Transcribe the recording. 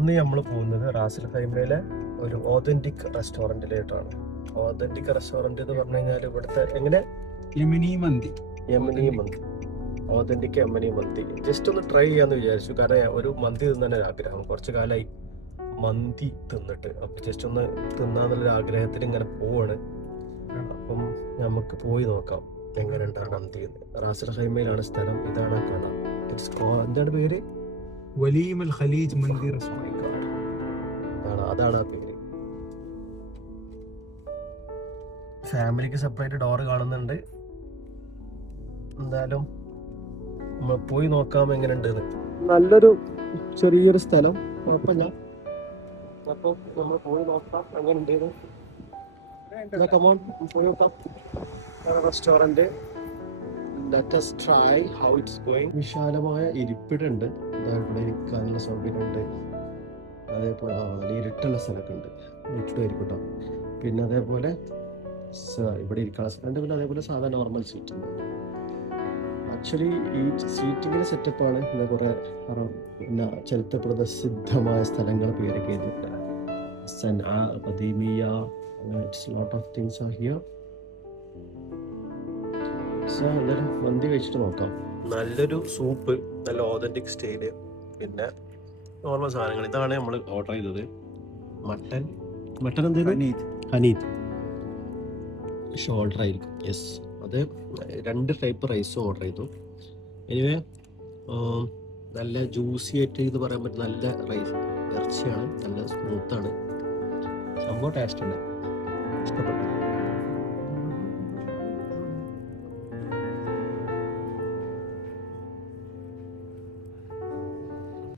ഇന്ന് നമ്മൾ പോകുന്നത് റാസൽ ഖൈമയിലെ ഒരു ഓതന്റിക് റെസ്റ്റോറൻറ്റിലേട്ടാണ്. ഓതന്റിക് റെസ്റ്റോറൻറ്റ് എന്ന് പറഞ്ഞു കഴിഞ്ഞാൽ ഇവിടുത്തെ എങ്ങനെ യമനി മന്തി, ഓതന്റിക് യമനി മന്തി ജസ്റ്റ് ഒന്ന് ട്രൈ ചെയ്യാന്ന് വിചാരിച്ചു. കാരണം ഒരു മന്തി തിന്നാൻ ഒരു ആഗ്രഹം, കുറച്ച് കാലമായി മന്തി തിന്നിട്ട്. അപ്പൊ ജസ്റ്റ് ഒന്ന് തിന്നാന്നുള്ളൊരു ആഗ്രഹത്തിൽ ഇങ്ങനെ പോവാണ്. അപ്പം നമുക്ക് പോയി നോക്കാം എങ്ങനെ ഉണ്ടാകും മന്തി. റാസൽ ഖൈമയിലാണ് സ്ഥലം. ഇതാണ് കാണാം. എന്താണ് പേര്? വലീം അൽ ഖലീജ് മന്തി റെസ്റ്റോറന്റ്. അതാണ് ആ പേര്. ഫാമിലിക്ക് സെപ്പറേറ്റ് ഡോർ കാണുന്നുണ്ട്. എന്തായാലും നമ്മൾ പോയി നോക്കാം എങ്ങനെ ഉണ്ടെന്ന്. നല്ലൊരു ചെറിയൊരു സ്ഥലം, കുഴപ്പമില്ല. അപ്പൊ നമ്മൾ പോയി നോക്കാം എങ്ങനെ ഉണ്ടെന്ന്. പോയി നോക്കാം restaurant. Let us try how it's going. വിശാലമായ ഇരിപ്പിടുണ്ട്. ഇവിടെ ഇരിക്കാനുള്ള സൗകര്യമുണ്ട്. അതേപോലെ നല്ല ഇരുട്ടുള്ള സ്ഥലമൊക്കെ ഉണ്ട്. ഇരുട്ടായിരിക്കും കേട്ടോ. പിന്നെ അതേപോലെ ഇവിടെ ഇരിക്കാനുള്ള സ്ഥലമുണ്ട്. പിന്നെ അതേപോലെ സാധാരണ നോർമൽ സീറ്റ്. ആക്ച്വലി ഈ സീറ്റിങ്ങിന്റെ സെറ്റപ്പാണ്. പിന്നെ കുറെ പിന്നെ ചരിത്ര പ്രസിദ്ധമായ സ്ഥലങ്ങൾ പേരൊക്കെ എഴുതിയിട്ടുണ്ട്. lot of things are here. മന്തി കഴിച്ചിട്ട് നോക്കാം. നല്ലൊരു സൂപ്പ്, നല്ല ഓതന്റിക് സ്റ്റൈല്, പിന്നെ നോർമൽ സാധനങ്ങൾ. ഇതാണ് നമ്മൾ ഓർഡർ ചെയ്തത്. മട്ടൻ എന്തായാലും ഹനീത് ഷോൾഡർ ആയിരിക്കും. യെസ്, അത് 2 ടൈപ്പ് റൈസും ഓർഡർ ചെയ്തു. എനിവേ നല്ല ജ്യൂസി ആയിട്ട് എന്ന് പറയാൻ പറ്റും. നല്ല റൈസ് ഇറച്ചിയാണ്, നല്ല സ്മൂത്താണ്. സംഭവം ടേസ്റ്റ് ഉണ്ട്, ഇഷ്ടപ്പെട്ടു.